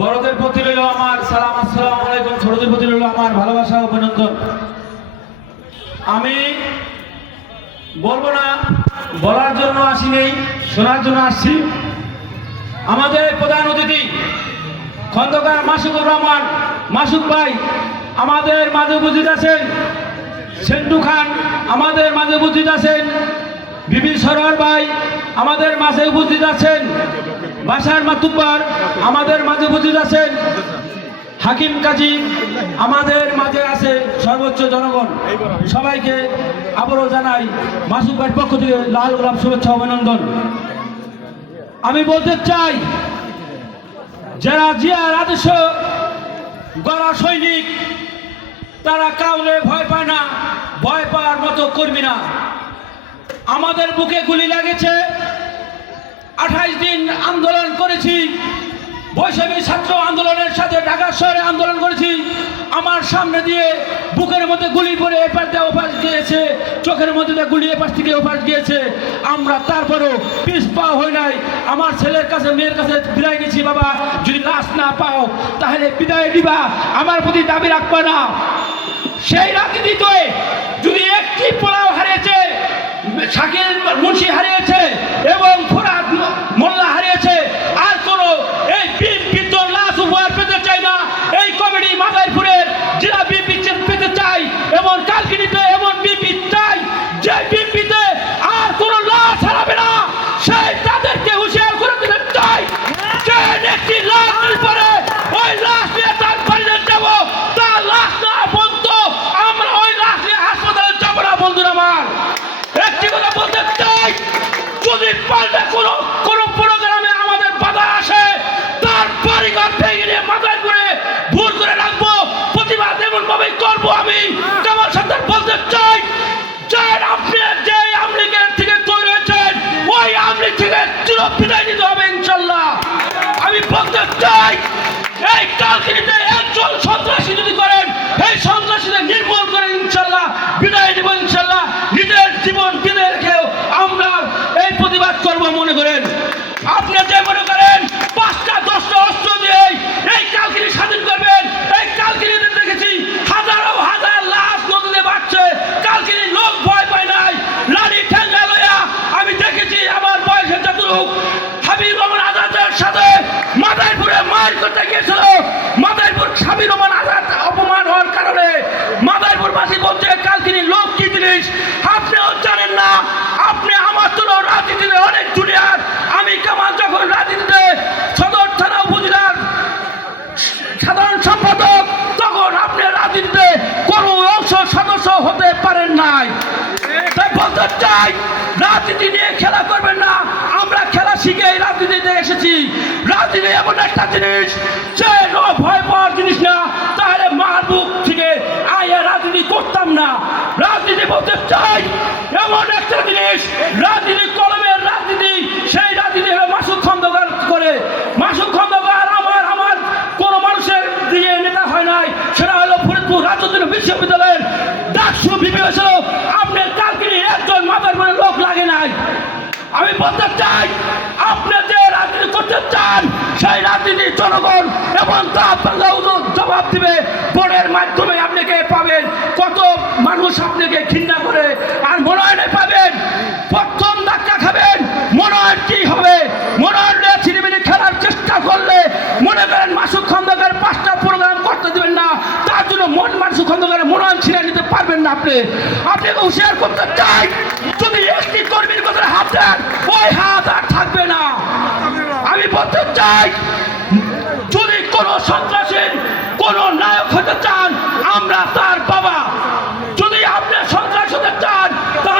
বড়দের প্রতি রইল আমার সালাম, আসসালাম আলাইকুম। ছোটদের প্রতি রইল আমার ভালোবাসা অভিনন্দন। আমি বলব না, বলার জন্য আসি নেই, শোনার জন্য আসছি। আমাদের প্রধান অতিথি, খন্দকার মাসুকুর রহমান মাসুক ভাই, আমাদের মাঝে উপস্থিত আছেন সেন্টু খান, আমাদের মাঝে উপস্থিত আছেন বিবি সরোয়ার ভাই, আমাদের মাঝে উপস্থিত আছেন বাসার মাতুব্বার আমাদের মাঝে উপস্থিত আছেন হাকিম কাজী, আমাদের মাঝে আছে সর্বোচ্চ জনগণ। সবাইকে আবারও জানাই মাসুক পক্ষ থেকে লাল গোলাপ শুভেচ্ছা অভিনন্দন। আমি বলতে চাই, যারা জিয়ার আদর্শ গড়া সৈনিক, তারা কাউলে ভয় পায় না, ভয় পাওয়ার মতো কর্মী না। আমাদের বুকে গুলি লাগেছে আঠাইশ দিন আন্দোলন করেছি। বৈশাখী ছাত্র আন্দোলনের সাথে ঢাকা শহরে আন্দোলন করেছি। আমার সামনে দিয়ে বুকের মধ্যে গুলি পড়ে এপাশ দিয়ে ওপাশ গিয়েছে। চোখের মধ্যে দিয়ে গুলি এপাশ থেকে ওপাশ গিয়েছে। আমরা তারপরেও পিস পাওয়া হয় নাই। আমার ছেলের কাছে, মেয়ের কাছে বিদায় নিয়েছি বাবা। যদি লাশ না পাও, তাহলে বিদায় দিবা আমার প্রতি দাবি রাখবা না। সেই রাজনীতিতে মাদারপুরে করতে গিয়েছিল মাদারপুর হাবিব রহমান আজাদ অপমান হওয়ার কারণে মাদারপুরবাসী বলছে কালকিনি লোক কি জিনিস? আপনিও জানেন না। আপনি আমার জন্য রাজনীতিতে অনেক জুনিয়র। আমি কামাল যখন রাজনীতিতে সদর থানা উপজেলার সাধারণ সম্পাদক, তখন আপনি রাজনীতিতে কোনো অংশ সদস্য হতে পারেন নাই। বলতে চাই, রাজনীতি নিয়ে খেলা করবেন না। আমরা খেলা শিখে এই রাজনীতিতে এসেছি। রাজনীতি এমন একটা জিনিস যে ভয় পাওয়ার জিনিস না, তাহলে মার বুক থেকে আয়ে রাজনীতি করতাম না। রাজনীতি বলতে চাই, এমন একটা জিনিস, রাজনীতি কলমের রাজনীতি, সেই রাজনীতি হলো মাসুক খন্দকার করে। মাসুক খন্দকার আমার আমার কোনো মানুষের দিয়ে নেতা হয় নাই, সেটা হলো ফরিদপুর রাজনৈতিক বিশ্ববিদ্যালয়ের ডাকসু বিবেচনা আপনার কালকিনি একজন মাথার করে লোক লাগে নাই। আমি বলতে চাই, আপনি যে রাজনীতি করতে চান, সেই রাজনীতি জনগণ এবং জবাব দিবে। বোর্ডের মাধ্যমে আপনাকে পাবেন? কত মানুষ আপনাকে ঘৃণা করে আর মনোনয়নে পাবেন? প্রথম ধাক্কা খাবেন, মনোনয়ন কি হবে? মনোনয়ন নিয়ে ছিনিমিনি খেলার চেষ্টা করলে মনে করেন মাসুক খন্দকার পাঁচটা প্রোগ্রাম করতে দেবেন না, তার জন্য মন মাসুক খন্দকারের মনোনয়ন ছিনে নিতে পারবেন না আপনি। আপনাকে হুঁশিয়ার করতে চাই? কর্মীর কথা হাত ওই হাত আর থাকবে না। আমি বলতে চাই, যদি কোনো সন্ত্রাসীর কোন নায়ক হতে চান, আমরা